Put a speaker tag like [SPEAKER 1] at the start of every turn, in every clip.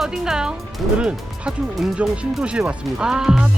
[SPEAKER 1] 어딘가요?
[SPEAKER 2] 오늘은 파주 운정 신도시에 왔습니다.
[SPEAKER 1] 아,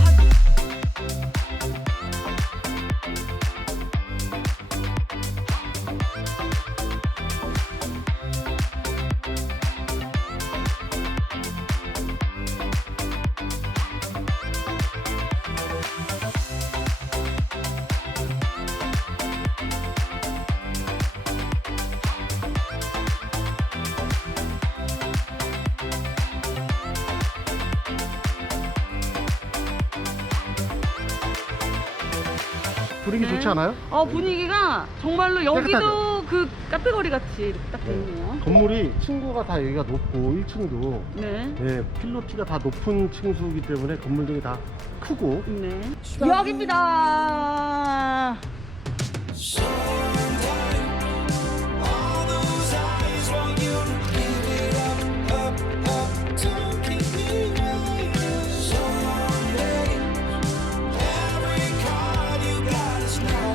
[SPEAKER 2] 분위기
[SPEAKER 1] 네.
[SPEAKER 2] 좋지 않아요?
[SPEAKER 1] 분위기가 정말로 여기도
[SPEAKER 2] 깨끗하죠?
[SPEAKER 1] 그 카페거리 같이 이렇게 딱 돼 있네요.
[SPEAKER 2] 건물이 층고가 다 여기가 높고 1층도
[SPEAKER 1] 네.
[SPEAKER 2] 필로티가 다 높은 층수이기 때문에 건물들이 다 크고
[SPEAKER 1] 네. 여기입니다.
[SPEAKER 3] All those eyes want you to give it up, don't keep me waiting. Someday, every card you got is not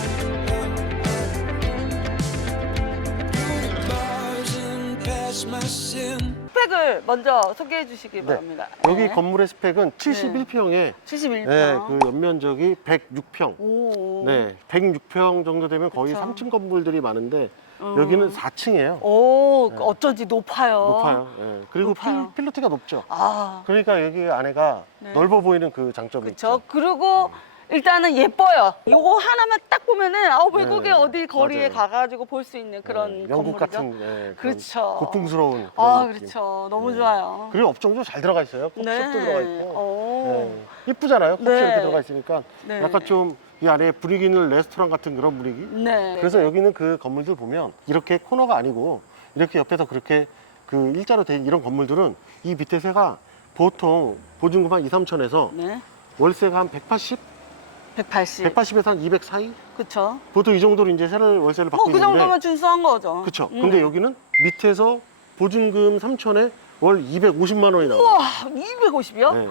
[SPEAKER 3] through the bars and past my sin.
[SPEAKER 1] 스펙을 먼저 소개해 주시기
[SPEAKER 2] 네.
[SPEAKER 1] 바랍니다.
[SPEAKER 2] 여기
[SPEAKER 1] 네.
[SPEAKER 2] 건물의 스펙은 71평에
[SPEAKER 1] 71평.
[SPEAKER 2] 그 연면적이 106평.
[SPEAKER 1] 오.
[SPEAKER 2] 네, 106평 정도 되면 거의
[SPEAKER 1] 그쵸.
[SPEAKER 2] 3층 건물들이 많은데 여기는 4층이에요.
[SPEAKER 1] 오,
[SPEAKER 2] 네.
[SPEAKER 1] 어쩐지 높아요.
[SPEAKER 2] 높아요. 그리고
[SPEAKER 1] 높아요.
[SPEAKER 2] 필로티가 높죠.
[SPEAKER 1] 아,
[SPEAKER 2] 그러니까 여기 안에가
[SPEAKER 1] 네.
[SPEAKER 2] 넓어 보이는 그 장점이
[SPEAKER 1] 그렇죠.
[SPEAKER 2] 있죠.
[SPEAKER 1] 그리고 일단은 예뻐요. 요거 하나만 딱 보면은 외국에
[SPEAKER 2] 네,
[SPEAKER 1] 어디 거리에
[SPEAKER 2] 맞아요.
[SPEAKER 1] 가가지고 볼 수 있는 그런
[SPEAKER 2] 영국
[SPEAKER 1] 건물이죠.
[SPEAKER 2] 같은 그런
[SPEAKER 1] 그렇죠.
[SPEAKER 2] 고풍스러운 그런
[SPEAKER 1] 아,
[SPEAKER 2] 느낌.
[SPEAKER 1] 그렇죠. 너무
[SPEAKER 2] 네.
[SPEAKER 1] 좋아요.
[SPEAKER 2] 그리고 업종도 잘 들어가 있어요. 컵숍도 들어가 있고.
[SPEAKER 1] 오.
[SPEAKER 2] 이쁘잖아요. 컵숍
[SPEAKER 1] 네.
[SPEAKER 2] 이렇게 들어가 있으니까
[SPEAKER 1] 네.
[SPEAKER 2] 약간 좀 이 안에 분위기는 레스토랑 같은 그런 분위기.
[SPEAKER 1] 네.
[SPEAKER 2] 그래서 여기는 그 건물들 보면 이렇게 코너가 아니고 이렇게 옆에서 그렇게 그 일자로 된 이런 건물들은 이 밑에 세가 보통 보증금 한 2, 3천에서
[SPEAKER 1] 네.
[SPEAKER 2] 월세가 한 180?
[SPEAKER 1] 180.
[SPEAKER 2] 180에서 한 200 사이?
[SPEAKER 1] 그쵸.
[SPEAKER 2] 보통 이 정도로 이제 월세를 받고
[SPEAKER 1] 뭐 그
[SPEAKER 2] 있는데
[SPEAKER 1] 정도면 준수한 거죠.
[SPEAKER 2] 그쵸. 근데 여기는 밑에서 보증금 3천에 월 250만 원이 나와요.
[SPEAKER 1] 우와, 250이요?
[SPEAKER 2] 네.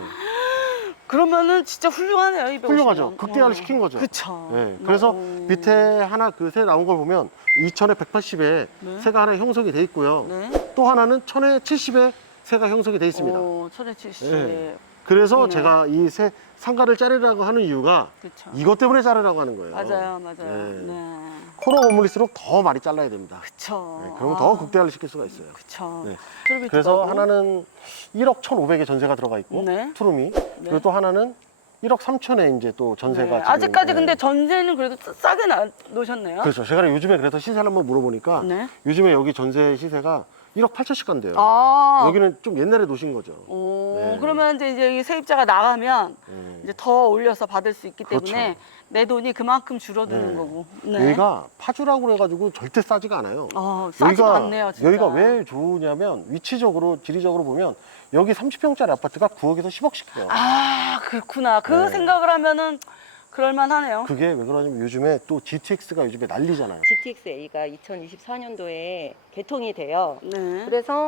[SPEAKER 1] 그러면은 진짜 훌륭하네요, 250.
[SPEAKER 2] 훌륭하죠. 극대화를 시킨 거죠.
[SPEAKER 1] 그쵸.
[SPEAKER 2] 네. 그래서
[SPEAKER 1] 오.
[SPEAKER 2] 밑에 하나 그 새 나온 걸 보면 2천에 180에
[SPEAKER 1] 네.
[SPEAKER 2] 새가 하나 형성이 돼 있고요.
[SPEAKER 1] 네.
[SPEAKER 2] 또 하나는 1000에 70에 새가 형성이 돼 있습니다.
[SPEAKER 1] 오, 1070.
[SPEAKER 2] 네. 그래서
[SPEAKER 1] 네.
[SPEAKER 2] 제가 이 새 상가를 자르라고 하는 이유가
[SPEAKER 1] 그쵸.
[SPEAKER 2] 이것 때문에 자르라고 하는 거예요.
[SPEAKER 1] 맞아요.
[SPEAKER 2] 네.
[SPEAKER 1] 네.
[SPEAKER 2] 코너 건물일수록 더 많이 잘라야 됩니다.
[SPEAKER 1] 그쵸.
[SPEAKER 2] 네, 그러면 더 극대화를 시킬 수가 있어요.
[SPEAKER 1] 그쵸.
[SPEAKER 2] 네.
[SPEAKER 1] 트루비
[SPEAKER 2] 그래서
[SPEAKER 1] 들어가고.
[SPEAKER 2] 하나는 1억 1,500에 전세가 들어가 있고
[SPEAKER 1] 네.
[SPEAKER 2] 투룸이 그리고 또 하나는 1억 3천에 이제 또 전세가
[SPEAKER 1] 네.
[SPEAKER 2] 지금,
[SPEAKER 1] 아직까지
[SPEAKER 2] 네.
[SPEAKER 1] 근데 전세는 그래도 싸게 놓으셨네요.
[SPEAKER 2] 그렇죠. 제가 요즘에 그래서 시세를 한번 물어보니까
[SPEAKER 1] 네.
[SPEAKER 2] 요즘에 여기 전세 시세가 1억 8천씩 간대요.
[SPEAKER 1] 아.
[SPEAKER 2] 여기는 좀 옛날에 놓으신 거죠.
[SPEAKER 1] 오,
[SPEAKER 2] 네.
[SPEAKER 1] 그러면 이제 이 세입자가 나가면 이제 더 올려서 받을 수 있기 때문에
[SPEAKER 2] 그렇죠.
[SPEAKER 1] 내 돈이 그만큼 줄어드는
[SPEAKER 2] 네.
[SPEAKER 1] 거고.
[SPEAKER 2] 여기가 파주라고 그래가지고 절대 싸지가 않아요.
[SPEAKER 1] 싸지도 않네요, 진짜.
[SPEAKER 2] 여기가 왜 좋으냐면 위치적으로 지리적으로 보면 여기 30평짜리 아파트가 9억에서 10억씩 해요.
[SPEAKER 1] 아, 그렇구나. 그
[SPEAKER 2] 네.
[SPEAKER 1] 생각을 하면은 그럴만하네요.
[SPEAKER 2] 그게 왜 그러냐면 요즘에 또 GTX가 요즘에 난리잖아요.
[SPEAKER 4] GTX-A가 2024년도에 개통이 돼요.
[SPEAKER 1] 네.
[SPEAKER 4] 그래서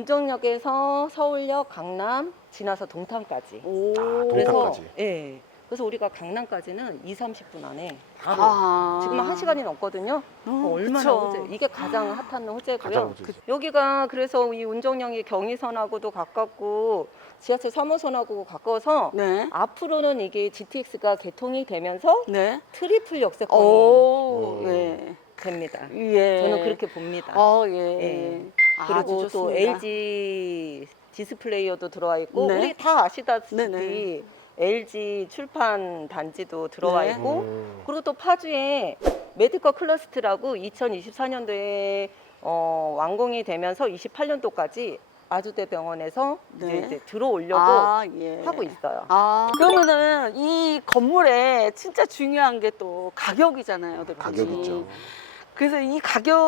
[SPEAKER 4] 운정역에서 서울역, 강남, 지나서 동탄까지.
[SPEAKER 1] 오.
[SPEAKER 2] 동탄까지.
[SPEAKER 4] 예. 그래서 우리가 강남까지는 2, 30분 안에 바로
[SPEAKER 1] 아.
[SPEAKER 4] 지금 1시간이 넘거든요. 얼마나
[SPEAKER 1] 그쵸.
[SPEAKER 4] 호재. 이게 가장 핫한
[SPEAKER 2] 가장
[SPEAKER 4] 호재고요.
[SPEAKER 2] 호재죠.
[SPEAKER 4] 여기가 그래서 이 운정역이 경의선하고도 가깝고 지하철 3호선하고 가까워서
[SPEAKER 1] 네.
[SPEAKER 4] 앞으로는 이게 GTX가 개통이 되면서
[SPEAKER 1] 네.
[SPEAKER 4] 트리플 역세권이
[SPEAKER 1] 오.
[SPEAKER 2] 오.
[SPEAKER 1] 예.
[SPEAKER 4] 됩니다.
[SPEAKER 1] 예.
[SPEAKER 4] 저는 그렇게 봅니다.
[SPEAKER 1] 예.
[SPEAKER 4] 예.
[SPEAKER 1] 아주
[SPEAKER 4] 그리고 또
[SPEAKER 1] 좋습니다.
[SPEAKER 4] LG 디스플레이어도 들어와 있고
[SPEAKER 1] 네.
[SPEAKER 4] 우리 다 아시다시피
[SPEAKER 1] 네네.
[SPEAKER 4] LG 출판 단지도 들어와
[SPEAKER 1] 네.
[SPEAKER 4] 있고 그리고 또 파주에 메디컬 클러스트라고 2024년도에 완공이 되면서 28년도까지 아주대 병원에서
[SPEAKER 1] 네.
[SPEAKER 4] 이제 들어오려고
[SPEAKER 1] 예.
[SPEAKER 4] 하고 있어요.
[SPEAKER 1] 그러면은 이 건물에 진짜 중요한 게 또 가격이잖아요, 대표님.
[SPEAKER 2] 가격이죠.
[SPEAKER 1] 그래서 이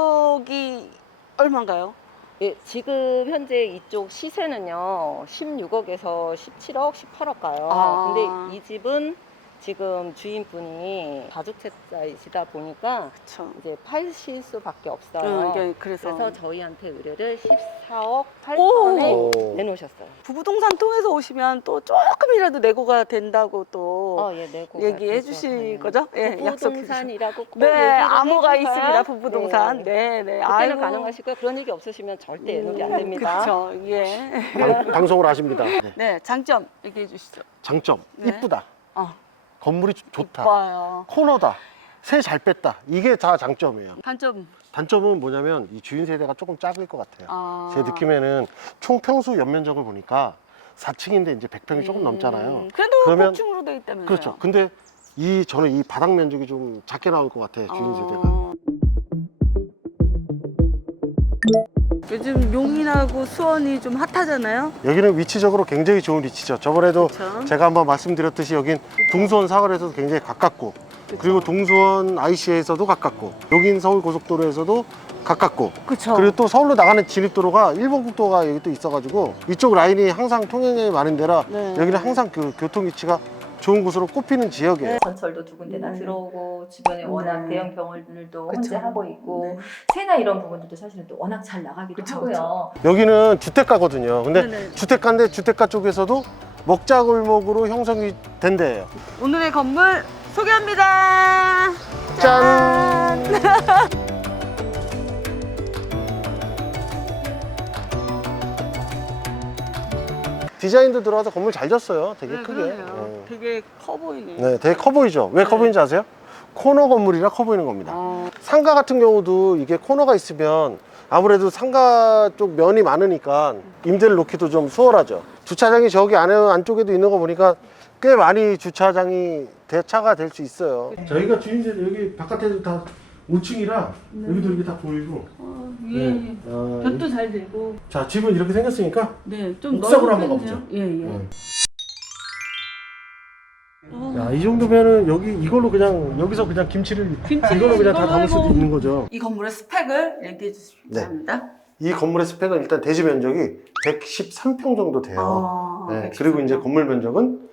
[SPEAKER 1] 가격이 얼마인가요?
[SPEAKER 4] 예, 지금 현재 이쪽 시세는요 16억에서 17억, 18억 가요.
[SPEAKER 1] 아.
[SPEAKER 4] 근데 이 집은 지금 주인분이 다주택자이시다 보니까
[SPEAKER 1] 그쵸.
[SPEAKER 4] 이제 팔실 수밖에 없어요.
[SPEAKER 1] 그래서
[SPEAKER 4] 그래서 저희한테 의뢰를 14억
[SPEAKER 1] 오.
[SPEAKER 4] 8천에 내놓으셨어요.
[SPEAKER 1] 부부동산 통해서 오시면 또 조금이라도 내고가 된다고 또 또
[SPEAKER 4] 예, 네, 그거
[SPEAKER 1] 얘기해
[SPEAKER 4] 알죠.
[SPEAKER 1] 주실
[SPEAKER 4] 네.
[SPEAKER 1] 거죠? 예, 약속해 주세요.
[SPEAKER 4] 부부동산이라고 꼭
[SPEAKER 1] 네,
[SPEAKER 4] 얘기를
[SPEAKER 1] 암호가
[SPEAKER 4] 해주셔야
[SPEAKER 1] 있습니다. 부부동산.
[SPEAKER 4] 네.
[SPEAKER 1] 네, 네.
[SPEAKER 4] 그때는 가능하시고요. 그런 얘기 없으시면 절대 연락이 안 됩니다.
[SPEAKER 1] 그렇죠. 예.
[SPEAKER 2] 방송을 하십니다. 네.
[SPEAKER 1] 네, 장점 얘기해 주시죠.
[SPEAKER 2] 장점
[SPEAKER 1] 네.
[SPEAKER 2] 이쁘다.
[SPEAKER 1] 어,
[SPEAKER 2] 건물이 좋다.
[SPEAKER 1] 좋아요.
[SPEAKER 2] 코너다. 새 잘 뺐다. 이게 다 장점이에요.
[SPEAKER 1] 단점.
[SPEAKER 2] 단점은 뭐냐면 이 주인 세대가 조금 작을 것 같아요.
[SPEAKER 1] 아.
[SPEAKER 2] 제 느낌에는 총 평수 연면적을 보니까 4층인데 이제 100평이 조금 넘잖아요.
[SPEAKER 1] 그래도
[SPEAKER 2] 그러면-
[SPEAKER 1] 고층으로 돼 있다면서요.
[SPEAKER 2] 그렇죠. 근데 저는 이 바닥 면적이 좀 작게 나올 것 같아요. 주인 세대가.
[SPEAKER 1] 요즘 용인하고 수원이 좀 핫하잖아요.
[SPEAKER 2] 여기는 위치적으로 굉장히 좋은 위치죠. 저번에도
[SPEAKER 1] 그쵸.
[SPEAKER 2] 제가 한번 말씀드렸듯이 여긴 동수원 사거리에서도 굉장히 가깝고 그리고 동수원 IC에서도 가깝고 용인 서울 고속도로에서도 가깝고
[SPEAKER 1] 그렇죠.
[SPEAKER 2] 그리고 또 서울로 나가는 진입도로가 일본국도가 여기 또 있어가지고 이쪽 라인이 항상 통행이 많은 데라
[SPEAKER 1] 네.
[SPEAKER 2] 여기는 항상 그 교통 위치가 좋은 곳으로 꼽히는 지역이에요.
[SPEAKER 4] 전철도 두 군데나
[SPEAKER 1] 네.
[SPEAKER 4] 들어오고 주변에 워낙
[SPEAKER 1] 네.
[SPEAKER 4] 대형 병원들도
[SPEAKER 1] 그쵸.
[SPEAKER 4] 혼재하고 있고
[SPEAKER 1] 네.
[SPEAKER 4] 새나 이런 부분들도 사실은 또 워낙 잘 나가기도
[SPEAKER 1] 그쵸,
[SPEAKER 4] 하고요.
[SPEAKER 2] 여기는 주택가거든요. 근데
[SPEAKER 1] 네네.
[SPEAKER 2] 주택가인데 주택가 쪽에서도 먹자골목으로 형성이 된 데예요.
[SPEAKER 1] 오늘의 건물 소개합니다.
[SPEAKER 2] 짠! 디자인도 들어와서 건물 잘 졌어요. 되게
[SPEAKER 1] 네,
[SPEAKER 2] 크게.
[SPEAKER 1] 그러네요.
[SPEAKER 2] 네.
[SPEAKER 1] 되게 커 보이네요.
[SPEAKER 2] 네, 되게 커 보이죠? 왜 커 보이는지 아세요? 코너 건물이라 커 보이는 겁니다.
[SPEAKER 1] 어,
[SPEAKER 2] 상가 같은 경우도 이게 코너가 있으면 아무래도 상가 쪽 면이 많으니까 임대를 놓기도 좀 수월하죠. 주차장이 저기 안쪽에도 있는 거 보니까 꽤 많이 주차장이 대차가 될 수 있어요. 저희가 주인들 여기 바깥에도 다 5층이라 여기도 이렇게 다 보이고.
[SPEAKER 1] 위에
[SPEAKER 2] 아,
[SPEAKER 1] 볕도 잘 되고.
[SPEAKER 2] 자, 집은 이렇게 생겼으니까
[SPEAKER 1] 네, 좀
[SPEAKER 2] 옥상으로 한번
[SPEAKER 1] 넓겠네요.
[SPEAKER 2] 가보죠.
[SPEAKER 1] 예, 예.
[SPEAKER 2] 네. 야, 이 정도면은 이걸로 그냥 여기서 그냥 김치를 이걸로 그냥 다 담을 수도 있는 거죠.
[SPEAKER 1] 이 건물의 스펙을 얘기해 주시기
[SPEAKER 2] 네.
[SPEAKER 1] 바랍니다.
[SPEAKER 2] 이 건물의 스펙은 일단 대지 면적이 113평 정도 돼요.
[SPEAKER 1] 아,
[SPEAKER 2] 네, 그리고 이제 건물 면적은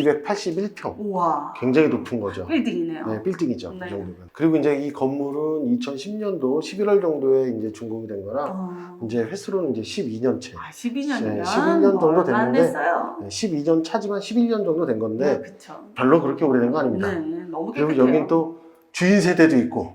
[SPEAKER 2] 281평.
[SPEAKER 1] 우와.
[SPEAKER 2] 굉장히 높은 거죠.
[SPEAKER 1] 빌딩이네요.
[SPEAKER 2] 네, 빌딩이죠.
[SPEAKER 1] 네.
[SPEAKER 2] 그 정도면. 그리고 이제 이 건물은 2010년도 11월 정도에 이제 준공이 된 거라 이제 횟수로는 이제 12년째.
[SPEAKER 1] 아, 12년이면
[SPEAKER 2] 네, 12년 정도 됐는데
[SPEAKER 1] 안 됐어요.
[SPEAKER 2] 12년 차지만 11년 정도 된 건데
[SPEAKER 1] 네, 그렇죠.
[SPEAKER 2] 별로 그렇게 오래된 거 아닙니다.
[SPEAKER 1] 네, 너무
[SPEAKER 2] 그리고
[SPEAKER 1] 깨끗해요.
[SPEAKER 2] 여긴 또 주인 세대도 있고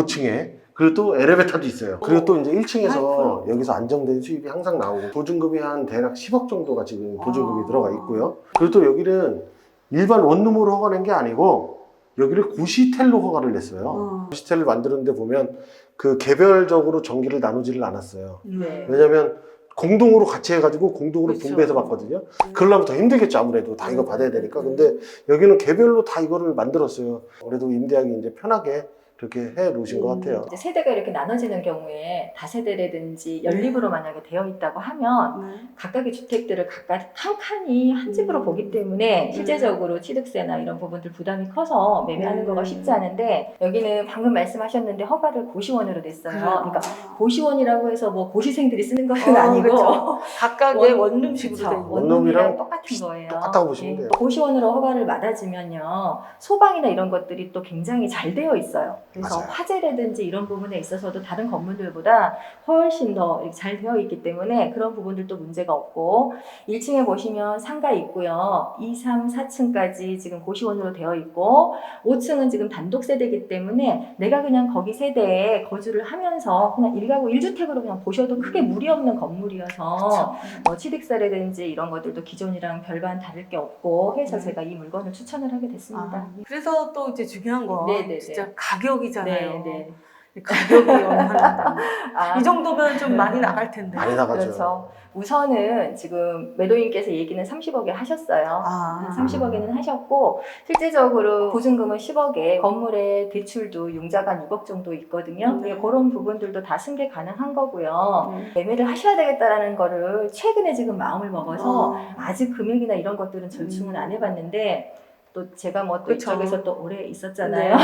[SPEAKER 2] 5층에 그리고 또 엘리베이터도 있어요. 그리고 또 이제 1층에서 여기서 안정된 수입이 항상 나오고 보증금이 한 대략 10억 정도가 지금 보증금이 들어가 있고요. 그리고 또 여기는 일반 원룸으로 허가낸 게 아니고 여기를 고시텔로 허가를 냈어요. 고시텔을 만드는데 보면 그 개별적으로 전기를 나누지를 않았어요.
[SPEAKER 4] 네.
[SPEAKER 2] 왜냐면 공동으로 같이 해가지고 공동으로
[SPEAKER 1] 그렇죠.
[SPEAKER 2] 분배해서 받거든요. 그러려면 더 힘들겠죠, 아무래도. 다 이거 받아야 되니까. 근데 여기는 개별로 다 이거를 만들었어요. 그래도 임대하기 이제 편하게 그렇게 해 놓으신 것 같아요.
[SPEAKER 4] 이제 세대가 이렇게 나눠지는 경우에 다세대라든지 연립으로 만약에 되어 있다고 하면
[SPEAKER 1] 네.
[SPEAKER 4] 각각의 주택들을 각각 한 칸이 한 집으로 보기 때문에 실제적으로 취득세나 이런 부분들 부담이 커서 매매하는 거가 쉽지 않은데 여기는 방금 말씀하셨는데 허가를 고시원으로 냈어요. 그러니까 고시원이라고 해서 뭐 고시생들이 쓰는 것은 아니고
[SPEAKER 1] 그렇죠. 각각의 원룸식으로
[SPEAKER 4] 그쵸.
[SPEAKER 1] 돼 있는.
[SPEAKER 4] 원룸이랑 똑같은 거예요.
[SPEAKER 2] 똑같다고 보시면 돼요.
[SPEAKER 4] 고시원으로 허가를 받아주면요 소방이나 이런 것들이 또 굉장히 잘 되어 있어요. 그래서
[SPEAKER 2] 맞아요.
[SPEAKER 4] 화재라든지 이런 부분에 있어서도 다른 건물들보다 훨씬 더 잘 되어 있기 때문에 그런 부분들도 문제가 없고 1층에 보시면 상가 있고요. 2, 3, 4층까지 지금 고시원으로 되어 있고 5층은 지금 단독 세대이기 때문에 내가 그냥 거기 세대에 거주를 하면서 그냥 1가구 1주택으로 그냥 보셔도 크게 무리 없는 건물이어서 뭐 취득세라든지 이런 것들도 기존이랑 별반 다를 게 없고 해서 제가 이 물건을 추천을 하게 됐습니다.
[SPEAKER 1] 아, 그래서 또 이제 중요한 건
[SPEAKER 4] 네네네.
[SPEAKER 1] 진짜 가격이잖아요.
[SPEAKER 4] 네, 네.
[SPEAKER 1] 가격이 얼마나
[SPEAKER 4] 아,
[SPEAKER 1] 이 정도면 좀 많이 나갈 텐데.
[SPEAKER 2] 많이 나가죠.
[SPEAKER 4] 그렇죠. 우선은 지금 매도인께서 얘기는 30억에 하셨어요.
[SPEAKER 1] 아,
[SPEAKER 4] 30억에는 하셨고 실제적으로 보증금은 10억에 건물의 대출도 융자가 한 6억 정도 있거든요. 그런 부분들도 다 승계 가능한 거고요. 매매를 하셔야 되겠다라는 거를 최근에 지금 마음을 먹어서 아직 금액이나 이런 것들은 절충은 안 해봤는데 또 제가 뭐 또
[SPEAKER 1] 그쵸.
[SPEAKER 4] 이쪽에서 또 오래 있었잖아요.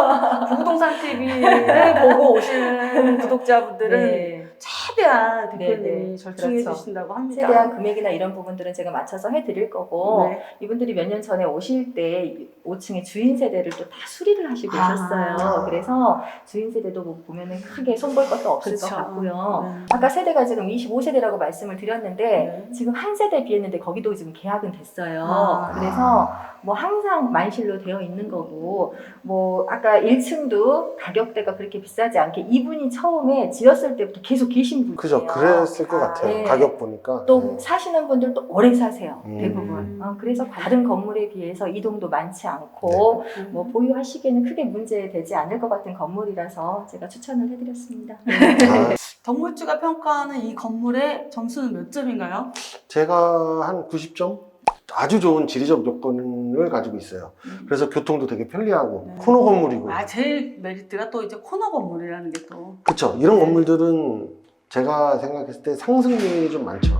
[SPEAKER 1] 부부동산 TV를 보고 오시는 구독자분들은
[SPEAKER 4] 네.
[SPEAKER 1] 최대한 대표님이
[SPEAKER 4] 네,
[SPEAKER 1] 절충해
[SPEAKER 4] 그렇죠.
[SPEAKER 1] 주신다고 합니다.
[SPEAKER 4] 최대한 금액이나 이런 부분들은 제가 맞춰서 해드릴 거고
[SPEAKER 1] 네.
[SPEAKER 4] 이분들이 몇 년 전에 오실 때 5층의 주인 세대를 또 다 수리를 하시고 계셨어요. 그래서 주인 세대도 뭐 보면은 크게 손볼 것도 없을
[SPEAKER 1] 그쵸.
[SPEAKER 4] 것 같고요.
[SPEAKER 1] 네.
[SPEAKER 4] 아까 세대가 지금 25세대라고 말씀을 드렸는데
[SPEAKER 1] 네.
[SPEAKER 4] 지금 한 세대 비했는데 거기도 지금 계약은 됐어요.
[SPEAKER 1] 아.
[SPEAKER 4] 그래서 뭐 항상 만실로 되어 있는 거고 뭐 아까 1층도 가격대가 그렇게 비싸지 않게 이분이 처음에 지었을 때부터 계속 계신 분이에요.
[SPEAKER 2] 그죠. 그랬을 것 같아요.
[SPEAKER 4] 네.
[SPEAKER 2] 가격 보니까.
[SPEAKER 4] 또
[SPEAKER 2] 네.
[SPEAKER 4] 사시는 분들도 오래 사세요.
[SPEAKER 2] 음.
[SPEAKER 4] 대부분. 그래서 다른 건물에 비해서 이동도 많지 않고 뭐 보유하시기에는 크게 문제되지 않을 것 같은 건물이라서 제가 추천을 해드렸습니다.
[SPEAKER 2] 아,
[SPEAKER 1] 건물주가 평가하는 이 건물의 점수는 몇 점인가요?
[SPEAKER 2] 제가 한 90점? 아주 좋은 지리적 요건을 가지고 있어요. 그래서 교통도 되게 편리하고
[SPEAKER 1] 네.
[SPEAKER 2] 코너 건물이고.
[SPEAKER 1] 아, 제일 메리트가 또 이제 코너 건물이라는 게 또.
[SPEAKER 2] 그쵸. 이런 건물들은 제가 생각했을 때 상승률이 좀 많죠.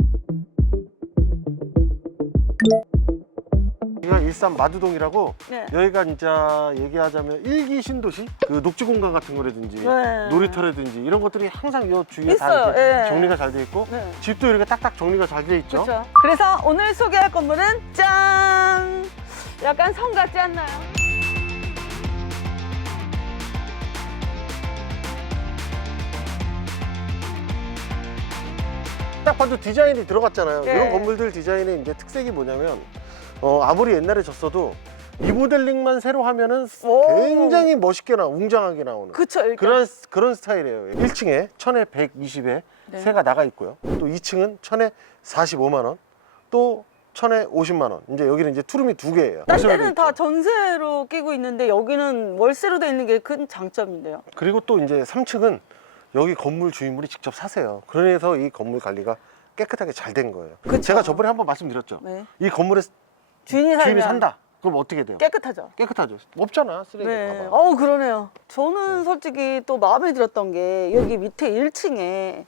[SPEAKER 2] 여기가 일산 마두동이라고
[SPEAKER 1] 네.
[SPEAKER 2] 여기가 진짜 얘기하자면 일기 신도시? 그 녹지 공간 같은 거라든지
[SPEAKER 1] 네.
[SPEAKER 2] 놀이터라든지 이런 것들이 항상 이 주위에 다
[SPEAKER 1] 있어요.
[SPEAKER 2] 이렇게
[SPEAKER 1] 예.
[SPEAKER 2] 정리가 잘 돼 있고
[SPEAKER 1] 네.
[SPEAKER 2] 집도 이렇게 딱딱 정리가 잘 돼 있죠.
[SPEAKER 1] 그렇죠. 그래서 오늘 소개할 건물은 짠! 약간 성 같지 않나요?
[SPEAKER 2] 딱 봐도 디자인이 들어갔잖아요.
[SPEAKER 1] 네.
[SPEAKER 2] 이런 건물들 디자인의 이제 특색이 뭐냐면 아무리 옛날에 졌어도 리모델링만 새로 하면은
[SPEAKER 1] 오.
[SPEAKER 2] 굉장히 멋있게 웅장하게 나오는
[SPEAKER 1] 그쵸, 일단.
[SPEAKER 2] 그런 스타일이에요. 1층에 1000에 120에
[SPEAKER 1] 네.
[SPEAKER 2] 세가 나가 있고요. 또 2층은 1000에 45만 원, 또 1000에 50만 원. 이제 여기는 이제 투룸이 두 개예요.
[SPEAKER 1] 딴 데는 다 전세로 끼고 있는데 여기는 월세로 돼 있는 게 큰 장점인데요.
[SPEAKER 2] 그리고 또 이제 3층은 여기 건물 주인분이 직접 사세요. 그래서 이 건물 관리가 깨끗하게 잘 된 거예요.
[SPEAKER 1] 그쵸.
[SPEAKER 2] 제가 저번에 한번 말씀드렸죠.
[SPEAKER 1] 네.
[SPEAKER 2] 이 건물에
[SPEAKER 1] 주인이 살면
[SPEAKER 2] 주인이 산다. 그럼 어떻게 돼요?
[SPEAKER 1] 깨끗하죠.
[SPEAKER 2] 깨끗하죠. 없잖아, 쓰레기
[SPEAKER 1] 네.
[SPEAKER 2] 봐봐.
[SPEAKER 1] 그러네요. 저는 솔직히 또 마음에 들었던 게 여기 밑에 1층에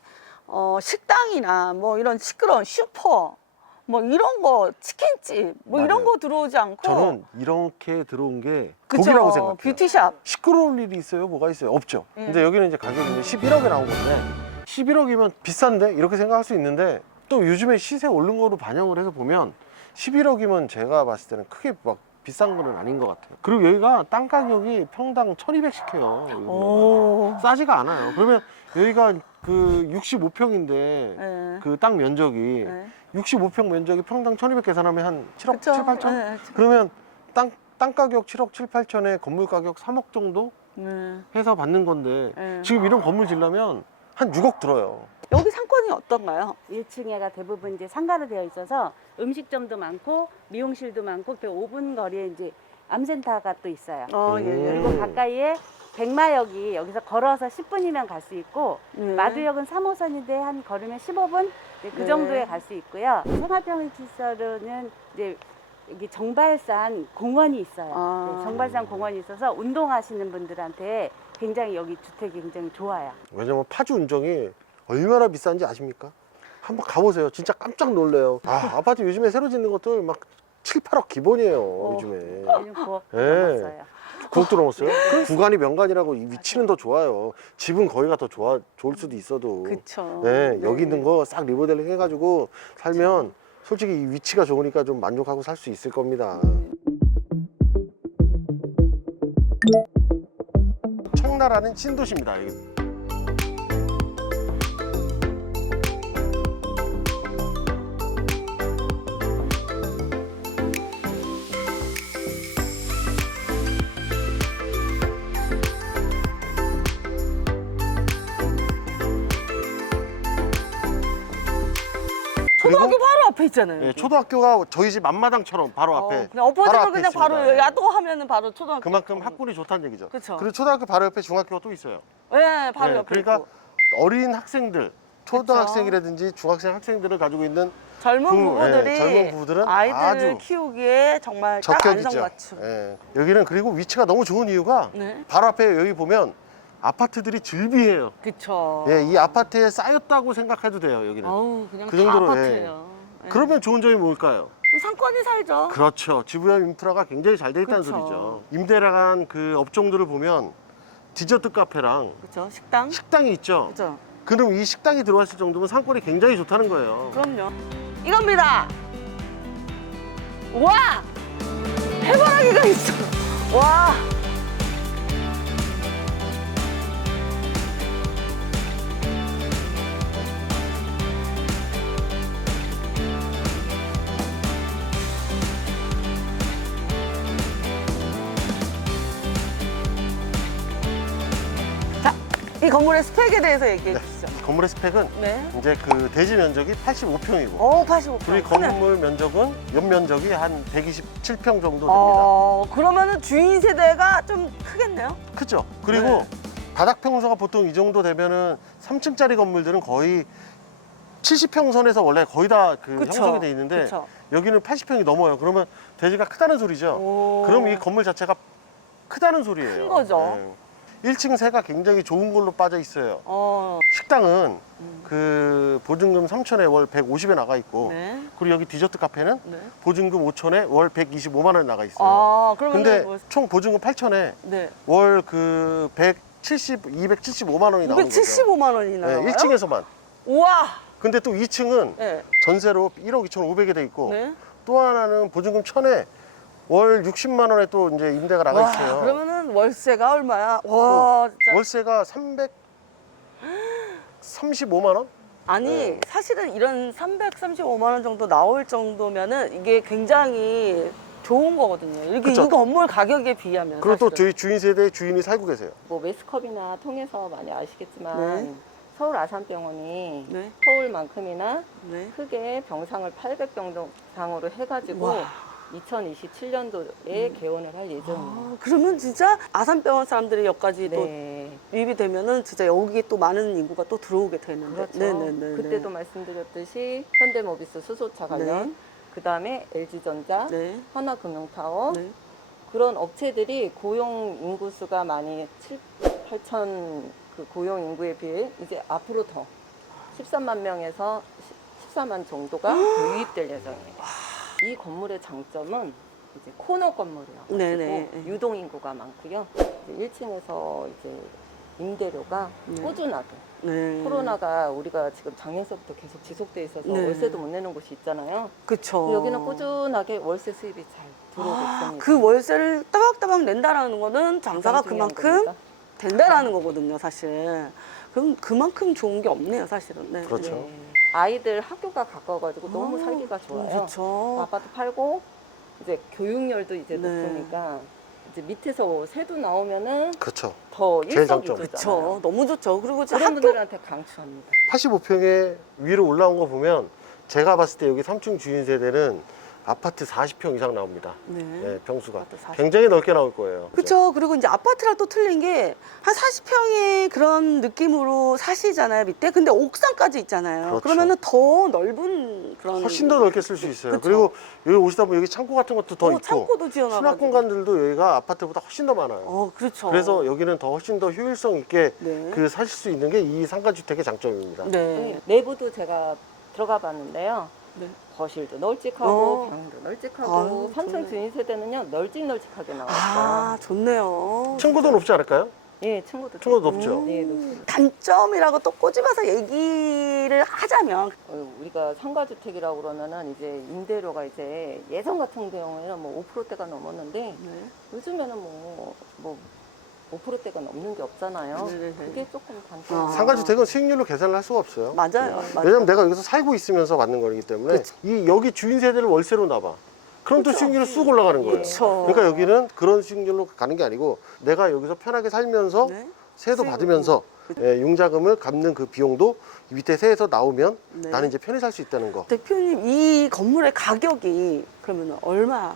[SPEAKER 1] 식당이나 뭐 이런 시끄러운 슈퍼 뭐 이런 거 치킨집 뭐 이런
[SPEAKER 2] 맞아요.
[SPEAKER 1] 거 들어오지 않고
[SPEAKER 2] 저는 이렇게 들어온 게
[SPEAKER 1] 그쵸?
[SPEAKER 2] 복이라고 생각해요.
[SPEAKER 1] 뷰티샵.
[SPEAKER 2] 시끄러울 일이 있어요? 뭐가 있어요? 없죠.
[SPEAKER 1] 네.
[SPEAKER 2] 근데 여기는 이제 가격이 이제 11억에 나온 건데 11억이면 비싼데? 이렇게 생각할 수 있는데 또 요즘에 시세 오른 거로 반영을 해서 보면 11억이면 제가 봤을 때는 크게 막 비싼 거는 아닌 것 같아요. 그리고 여기가 땅 가격이 평당 1200씩 해요.
[SPEAKER 1] 오.
[SPEAKER 2] 싸지가 않아요. 그러면 여기가 그 65평인데
[SPEAKER 1] 네.
[SPEAKER 2] 그 땅 면적이
[SPEAKER 1] 네.
[SPEAKER 2] 65평 면적이 평당 1200 계산하면 한 7억,
[SPEAKER 1] 그쵸?
[SPEAKER 2] 7, 8천?
[SPEAKER 1] 네.
[SPEAKER 2] 그러면 땅 가격 7억, 7, 8천에 건물 가격 3억 정도
[SPEAKER 1] 네.
[SPEAKER 2] 해서 받는 건데
[SPEAKER 1] 네.
[SPEAKER 2] 지금 이런 건물 지려면 한 6억 들어요.
[SPEAKER 1] 여기 상권이 어떤가요?
[SPEAKER 5] 1층에가 대부분 이제 상가로 되어 있어서 음식점도 많고 미용실도 많고 그 5분 거리에 이제 암센터가 또 있어요.
[SPEAKER 1] 예, 예.
[SPEAKER 5] 그리고 가까이에 백마역이 여기서 걸어서 10분이면 갈 수 있고
[SPEAKER 1] 네.
[SPEAKER 5] 마두역은 3호선인데 한 걸으면 15분 그
[SPEAKER 1] 네.
[SPEAKER 5] 정도에 갈 수 있고요. 생활병원시설로는 이제 여기 정발산 공원이 있어요.
[SPEAKER 1] 아.
[SPEAKER 5] 네, 정발산 공원이 있어서 운동하시는 분들한테 굉장히 여기 주택이 굉장히 좋아요.
[SPEAKER 2] 왜냐면 파주 운정이 얼마나 비싼지 아십니까? 한번 가보세요. 진짜 깜짝 놀래요. 아파트 요즘에 새로 짓는 것들 막 7, 8억 기본이에요. 요즘에.
[SPEAKER 5] 요즘 9억
[SPEAKER 2] 네.
[SPEAKER 5] 넘었어요.
[SPEAKER 2] 9억도 넘었어요? 구간이 명간이라고 이 위치는 더 좋아요. 집은 거기가 더 좋을 수도 있어도.
[SPEAKER 1] 그쵸.
[SPEAKER 2] 네, 여기 있는 거 싹 리모델링 해가지고 살면 솔직히 이 위치가 좋으니까 좀 만족하고 살 수 있을 겁니다. 청라라는 신도시입니다. 여기.
[SPEAKER 1] 초등학교 바로 앞에 있잖아요.
[SPEAKER 2] 예,
[SPEAKER 1] 여기.
[SPEAKER 2] 초등학교가 저희 집 앞마당처럼 바로 앞에
[SPEAKER 1] 그냥 엎어져서
[SPEAKER 2] 앞에
[SPEAKER 1] 그냥 바로
[SPEAKER 2] 있습니다.
[SPEAKER 1] 야도하면은 바로 초등학교.
[SPEAKER 2] 그만큼 학군이 좋다는 얘기죠.
[SPEAKER 1] 그쵸.
[SPEAKER 2] 그리고 초등학교 바로 옆에 중학교가 또 있어요.
[SPEAKER 1] 네, 바로
[SPEAKER 2] 네,
[SPEAKER 1] 옆에
[SPEAKER 2] 그러니까
[SPEAKER 1] 있고.
[SPEAKER 2] 어린 학생들, 초등학생이라든지 중학생 학생들을 가지고 있는
[SPEAKER 1] 젊은 부부들이
[SPEAKER 2] 젊은 부부들은
[SPEAKER 1] 아이들을
[SPEAKER 2] 아주
[SPEAKER 1] 키우기에 정말 딱
[SPEAKER 2] 적격이죠.
[SPEAKER 1] 안성맞춤.
[SPEAKER 2] 예. 여기는 그리고 위치가 너무 좋은 이유가
[SPEAKER 1] 네.
[SPEAKER 2] 바로 앞에 여기 보면 아파트들이 즐비해요.
[SPEAKER 1] 그쵸.
[SPEAKER 2] 예, 이 아파트에 쌓였다고 생각해도 돼요. 여기는.
[SPEAKER 1] 어우, 그냥
[SPEAKER 2] 그
[SPEAKER 1] 다
[SPEAKER 2] 정도로,
[SPEAKER 1] 아파트예요. 예.
[SPEAKER 2] 그러면 좋은 점이 뭘까요?
[SPEAKER 1] 상권이 살죠.
[SPEAKER 2] 그렇죠. 지부형 인프라가 굉장히 잘 돼 있다는
[SPEAKER 1] 그쵸.
[SPEAKER 2] 소리죠. 임대라간 그 업종들을 보면 디저트 카페랑
[SPEAKER 1] 그쵸. 식당.
[SPEAKER 2] 식당이 있죠.
[SPEAKER 1] 그쵸.
[SPEAKER 2] 그럼 이 식당이 들어왔을 정도면 상권이 굉장히 좋다는 거예요.
[SPEAKER 1] 그럼요. 이겁니다. 와! 해바라기가 식당 있어. 와. 자, 이 건물의 스펙에 대해서 얘기해 주시죠.
[SPEAKER 2] 건물의 스펙은
[SPEAKER 1] 네.
[SPEAKER 2] 이제 그 대지 면적이 85평이고
[SPEAKER 1] 오, 85.
[SPEAKER 2] 우리 건물 면적은 연면적이 한 127평 정도 됩니다.
[SPEAKER 1] 그러면은 주인 세대가 좀 크겠네요.
[SPEAKER 2] 크죠? 그리고
[SPEAKER 1] 네.
[SPEAKER 2] 바닥 평수가 보통 이 정도 되면은 3층짜리 건물들은 거의 70평 선에서 원래 거의 다 그
[SPEAKER 1] 그쵸.
[SPEAKER 2] 형성이 돼 있는데
[SPEAKER 1] 그쵸.
[SPEAKER 2] 여기는 80평이 넘어요. 그러면 대지가 크다는 소리죠.
[SPEAKER 1] 오.
[SPEAKER 2] 그럼 이 건물 자체가 크다는 소리예요.
[SPEAKER 1] 큰 거죠.
[SPEAKER 2] 1층 세가 굉장히 좋은 걸로 빠져 있어요.
[SPEAKER 1] 어.
[SPEAKER 2] 식당은 그 보증금 3천에 월 150에 나가 있고
[SPEAKER 1] 네.
[SPEAKER 2] 그리고 여기 디저트 카페는
[SPEAKER 1] 네.
[SPEAKER 2] 보증금 5천에 월 125만 원에 나가 있어요.
[SPEAKER 1] 아, 그러면
[SPEAKER 2] 근데 총 보증금 8천에
[SPEAKER 1] 네.
[SPEAKER 2] 월 그 275만 원이 나오는 거죠.
[SPEAKER 1] 275만 원이 나와요?
[SPEAKER 2] 네, 1층에서만.
[SPEAKER 1] 우와.
[SPEAKER 2] 근데 또 2층은
[SPEAKER 1] 네.
[SPEAKER 2] 전세로 1억 2,500에 돼 있고
[SPEAKER 1] 네.
[SPEAKER 2] 또 하나는 보증금 1,000에 월 60만 원에 또 이제 임대가 나가
[SPEAKER 1] 와,
[SPEAKER 2] 있어요.
[SPEAKER 1] 그러면은 월세가 얼마야? 와, 진짜.
[SPEAKER 2] 월세가 335만 원?
[SPEAKER 1] 아니,
[SPEAKER 2] 네.
[SPEAKER 1] 사실은 이런 335만 원 정도 나올 정도면은 이게 굉장히 좋은 거거든요. 이렇게
[SPEAKER 2] 그쵸.
[SPEAKER 1] 이 건물 가격에 비하면.
[SPEAKER 2] 그리고 또
[SPEAKER 1] 사실은.
[SPEAKER 2] 저희 주인 세대의 주인이 살고 계세요.
[SPEAKER 6] 뭐 매스컵이나 통해서 많이 아시겠지만
[SPEAKER 1] 네.
[SPEAKER 6] 서울 아산병원이
[SPEAKER 1] 네.
[SPEAKER 6] 서울만큼이나
[SPEAKER 1] 네.
[SPEAKER 6] 크게 병상을 800병상으로 해가지고
[SPEAKER 1] 와.
[SPEAKER 6] 2027년도에 개원을 할 예정입니다.
[SPEAKER 1] 아, 그러면 진짜 아산병원 사람들이 여기까지 또
[SPEAKER 6] 네,
[SPEAKER 1] 유입이 되면은 진짜 여기에 또 많은 인구가 또 들어오게 되는데.
[SPEAKER 6] 그렇죠.
[SPEAKER 1] 네네네.
[SPEAKER 6] 그때도 말씀드렸듯이 현대모비스 수소차 관련,
[SPEAKER 1] 네.
[SPEAKER 6] 그 다음에 LG전자,
[SPEAKER 1] 네.
[SPEAKER 6] 하나금융타워
[SPEAKER 1] 네.
[SPEAKER 6] 그런 업체들이 고용 인구 수가 많이 8천 그 고용 인구에 비해 이제 앞으로 더 13만 명에서 14만 정도가 더 유입될 예정이에요. 이 건물의 장점은 이제 코너 건물이라고
[SPEAKER 1] 네네.
[SPEAKER 6] 가지고 유동 인구가 많고요. 이제 1층에서 이제 임대료가
[SPEAKER 1] 네.
[SPEAKER 6] 꾸준하게
[SPEAKER 1] 네.
[SPEAKER 6] 코로나가 우리가 지금 작년서부터 계속 지속돼 있어서
[SPEAKER 1] 네.
[SPEAKER 6] 월세도 못 내는 곳이 있잖아요.
[SPEAKER 1] 그쵸.
[SPEAKER 6] 여기는 꾸준하게 월세 수입이 잘 들어오고 있습니다.
[SPEAKER 1] 그 월세를 따박따박 낸다라는 거는 장사가
[SPEAKER 6] 가장 중요한
[SPEAKER 1] 그만큼
[SPEAKER 6] 겁니다.
[SPEAKER 1] 된다라는 거거든요, 사실. 그럼 그만큼 좋은 게 없네요, 사실은. 네.
[SPEAKER 2] 그렇죠.
[SPEAKER 6] 네. 아이들 학교가 가까워가지고 너무 살기가 좋아요.
[SPEAKER 1] 좋죠.
[SPEAKER 6] 아파트 팔고 이제 교육열도 이제
[SPEAKER 1] 네.
[SPEAKER 6] 높으니까 이제 밑에서 새도 나오면은
[SPEAKER 2] 그렇죠.
[SPEAKER 6] 더
[SPEAKER 2] 제일 장점.
[SPEAKER 1] 그렇죠.
[SPEAKER 6] 일석이조잖아요.
[SPEAKER 1] 너무 좋죠. 그리고 이제
[SPEAKER 6] 그런
[SPEAKER 1] 학교
[SPEAKER 6] 분들한테 강추합니다.
[SPEAKER 2] 85평에 위로 올라온 거 보면 제가 봤을 때 여기 3층 주인 세대는 아파트 40평 이상 나옵니다.
[SPEAKER 1] 네.
[SPEAKER 2] 네, 평수가.
[SPEAKER 1] 아파트 40.
[SPEAKER 2] 굉장히 넓게 나올 거예요.
[SPEAKER 1] 그렇죠. 그리고 이제 아파트랑 또 틀린 게 한 40평의 그런 느낌으로 사시잖아요, 밑에. 근데 옥상까지 있잖아요.
[SPEAKER 2] 그렇죠.
[SPEAKER 1] 그러면은 더 넓은 그런
[SPEAKER 2] 훨씬 더 넓게 쓸 수 있어요.
[SPEAKER 1] 그쵸.
[SPEAKER 2] 그리고 여기 오시다 보면 여기 창고 같은 것도 더 있고
[SPEAKER 1] 창고도 지어놔
[SPEAKER 2] 수납 공간들도 여기가 아파트보다 훨씬 더 많아요.
[SPEAKER 1] 그렇죠.
[SPEAKER 2] 그래서 여기는 더 훨씬 더 효율성 있게
[SPEAKER 1] 네.
[SPEAKER 2] 그 사실 수 있는 게 이 상가주택의 장점입니다.
[SPEAKER 1] 네.
[SPEAKER 6] 네. 내부도 제가 들어가 봤는데요.
[SPEAKER 1] 네.
[SPEAKER 6] 거실도 널찍하고
[SPEAKER 1] 어.
[SPEAKER 6] 방도 널찍하고
[SPEAKER 1] 아유,
[SPEAKER 6] 3층
[SPEAKER 1] 좋네.
[SPEAKER 6] 주인 세대는요 널찍널찍하게 나왔어요.
[SPEAKER 1] 아, 좋네요.
[SPEAKER 2] 층고도 높지 않을까요?
[SPEAKER 6] 예, 층고도
[SPEAKER 2] 층고도
[SPEAKER 6] 좀-
[SPEAKER 2] 높죠.
[SPEAKER 6] 네, 높습니다.
[SPEAKER 1] 단점이라고 또 꼬집어서 얘기를 하자면
[SPEAKER 6] 우리가 상가주택이라고 그러면은 이제 임대료가 이제 예전 같은 경우에는 뭐 5%대가 넘었는데
[SPEAKER 1] 네.
[SPEAKER 6] 요즘에는 뭐 5%대가 넘는 게 없잖아요.
[SPEAKER 1] 네네네.
[SPEAKER 6] 그게 조금 단점.
[SPEAKER 1] 아.
[SPEAKER 2] 상가주택은 수익률로 계산을 할 수가 없어요.
[SPEAKER 1] 맞아요. 맞아요.
[SPEAKER 2] 왜냐면 내가 여기서 살고 있으면서 받는 거기 때문에
[SPEAKER 1] 그쵸.
[SPEAKER 2] 이 여기 주인 세대를 월세로 놔봐. 그럼 또
[SPEAKER 1] 그쵸.
[SPEAKER 2] 수익률이 쑥 올라가는 거예요.
[SPEAKER 1] 그쵸.
[SPEAKER 2] 그러니까 여기는 그런 수익률로 가는 게 아니고 내가 여기서 편하게 살면서
[SPEAKER 1] 네.
[SPEAKER 2] 세도
[SPEAKER 1] 수익을-
[SPEAKER 2] 받으면서 융자금을 갚는 그 비용도 밑에 세에서 나오면
[SPEAKER 1] 네.
[SPEAKER 2] 나는 이제 편히 살 수 있다는 거.
[SPEAKER 1] 대표님 이 건물의 가격이 그러면 얼마?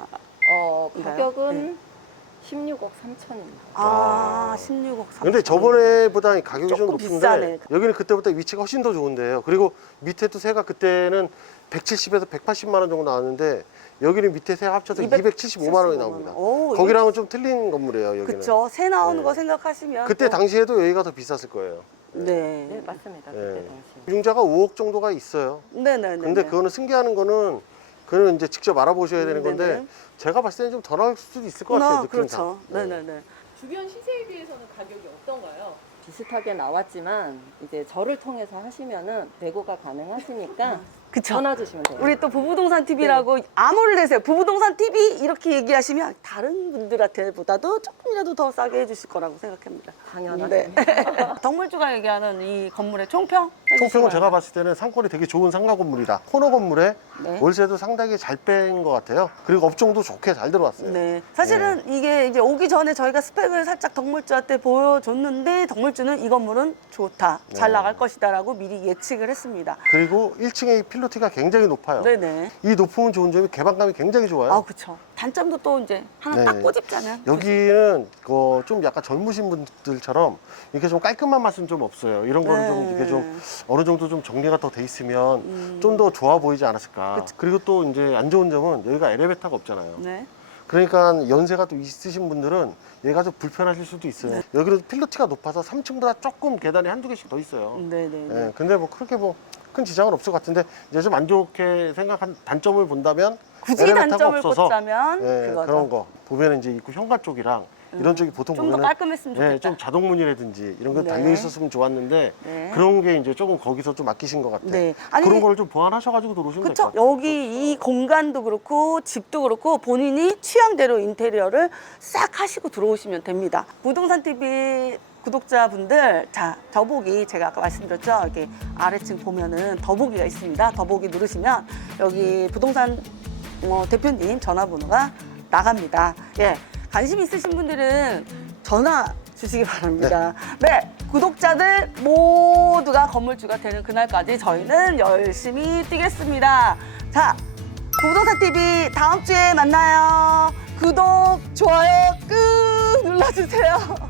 [SPEAKER 6] 가격은
[SPEAKER 1] 네.
[SPEAKER 6] 16억 3천입니다.
[SPEAKER 1] 아, 16억 3천.
[SPEAKER 2] 근데 저번에보다 가격이 좀
[SPEAKER 1] 조금
[SPEAKER 2] 높은데
[SPEAKER 1] 비싸네.
[SPEAKER 2] 여기는 그때보다 위치가 훨씬 더 좋은데요. 그리고 밑에도 세가 그때는 170에서 180만 원 정도 나왔는데 여기는 밑에 세 합쳐서 275만 원이 나옵니다.
[SPEAKER 1] 오,
[SPEAKER 2] 거기랑은 좀 틀린 건물이에요. 여기는.
[SPEAKER 1] 그쵸. 새 나오는
[SPEAKER 2] 네.
[SPEAKER 1] 거 생각하시면
[SPEAKER 2] 그때
[SPEAKER 1] 또-
[SPEAKER 2] 당시에도 여기가 더 비쌌을 거예요.
[SPEAKER 6] 네,
[SPEAKER 1] 네.
[SPEAKER 6] 맞습니다.
[SPEAKER 2] 네.
[SPEAKER 6] 그때 당시.
[SPEAKER 2] 융자가 5억 정도가 있어요.
[SPEAKER 1] 네네네.
[SPEAKER 2] 근데 그거는 승계하는 거는 그거는 이제 직접 알아보셔야 되는 건데
[SPEAKER 1] 네네.
[SPEAKER 2] 제가 봤을 때는 좀 더 나올 수도 있을 것 같아요. 느낌상.
[SPEAKER 1] 그렇죠. 네네네.
[SPEAKER 7] 주변 시세에 비해서는 가격이 어떤가요?
[SPEAKER 6] 비슷하게 나왔지만 이제 저를 통해서 하시면은 내고가 가능하시니까
[SPEAKER 1] 그쵸.
[SPEAKER 6] 전화 주시면 돼요.
[SPEAKER 1] 우리 또 부부동산 TV라고 암호를 내세요. 부부동산 TV 이렇게 얘기하시면 다른 분들한테보다도 조금이라도 더 싸게 해주실 거라고 생각합니다.
[SPEAKER 6] 당연하죠.
[SPEAKER 1] 네. 덕물주가 얘기하는 이 건물의 총평?
[SPEAKER 2] 총평은 제가 봤을 때는 상권이 되게 좋은 상가 건물이다. 코너 건물에
[SPEAKER 1] 네.
[SPEAKER 2] 월세도 상당히 잘 뺀 것 같아요. 그리고 업종도 좋게 잘 들어왔어요.
[SPEAKER 1] 네. 사실은 이게 이제 오기 전에 저희가 스펙을 살짝 덕물주한테 보여줬는데 덕물주는 이 건물은 좋다. 잘
[SPEAKER 2] 네.
[SPEAKER 1] 나갈 것이다라고 미리 예측을 했습니다.
[SPEAKER 2] 그리고 1층에 필로티가 굉장히 높아요.
[SPEAKER 1] 네네.
[SPEAKER 2] 이 높음은 좋은 점이 개방감이 굉장히 좋아요.
[SPEAKER 1] 아, 그쵸. 단점도 또 이제 하나
[SPEAKER 2] 네.
[SPEAKER 1] 딱 꼬집자면.
[SPEAKER 2] 여기는 좀 약간 젊으신 분들처럼 이렇게 좀 깔끔한 맛은 좀 없어요. 이런 거는
[SPEAKER 1] 네.
[SPEAKER 2] 좀 이게 좀 어느 정도 좀 정리가 더 돼 있으면
[SPEAKER 1] 음.
[SPEAKER 2] 좀 더 좋아 보이지 않았을까.
[SPEAKER 1] 그쵸.
[SPEAKER 2] 그리고 또 이제 안 좋은 점은 여기가 엘리베이터가 없잖아요.
[SPEAKER 1] 네.
[SPEAKER 2] 그러니까 연세가 또 있으신 분들은 얘가 좀 불편하실 수도 있어요.
[SPEAKER 1] 네.
[SPEAKER 2] 여기는 필로티가 높아서 3층보다 조금 계단이 한두 개씩 더 있어요.
[SPEAKER 1] 네네.
[SPEAKER 2] 예, 근데 뭐 그렇게 뭐 큰 지장은 없을 것 같은데 이제 좀 안 좋게 생각한 단점을 본다면
[SPEAKER 1] 굳이
[SPEAKER 2] 엘리베이터가
[SPEAKER 1] 단점을
[SPEAKER 2] 없어서
[SPEAKER 1] 꽂자면
[SPEAKER 2] 예,
[SPEAKER 1] 그거죠.
[SPEAKER 2] 그런 거 보면은 이제 입구 현관 쪽이랑 이런 쪽이 보통
[SPEAKER 1] 좀 더
[SPEAKER 2] 보면은
[SPEAKER 1] 깔끔했으면 좋겠다.
[SPEAKER 2] 예, 좀 자동문이라든지 이런 거
[SPEAKER 1] 네.
[SPEAKER 2] 달려 있었으면 좋았는데
[SPEAKER 1] 네.
[SPEAKER 2] 그런 게 이제 조금 거기서 좀 아끼신 것 같아요.
[SPEAKER 1] 네. 아니,
[SPEAKER 2] 그런 걸 좀 보완하셔가지고 들어오시면 될 것
[SPEAKER 1] 그쵸.
[SPEAKER 2] 같아요.
[SPEAKER 1] 여기 이 공간도 그렇고 집도 그렇고 본인이 취향대로 인테리어를 싹 하시고 들어오시면 됩니다. 부동산 TV 구독자분들, 자, 더보기 제가 아까 말씀드렸죠. 이렇게 아래층 보면은 더보기가 있습니다. 더보기 누르시면 여기 부동산 대표님 전화번호가 나갑니다. 예, 관심 있으신 분들은 전화 주시기 바랍니다. 네, 구독자들 모두가 건물주가 되는 그날까지 저희는 열심히 뛰겠습니다. 자, 부동산 TV 다음 주에 만나요. 구독, 좋아요 꾹 눌러주세요.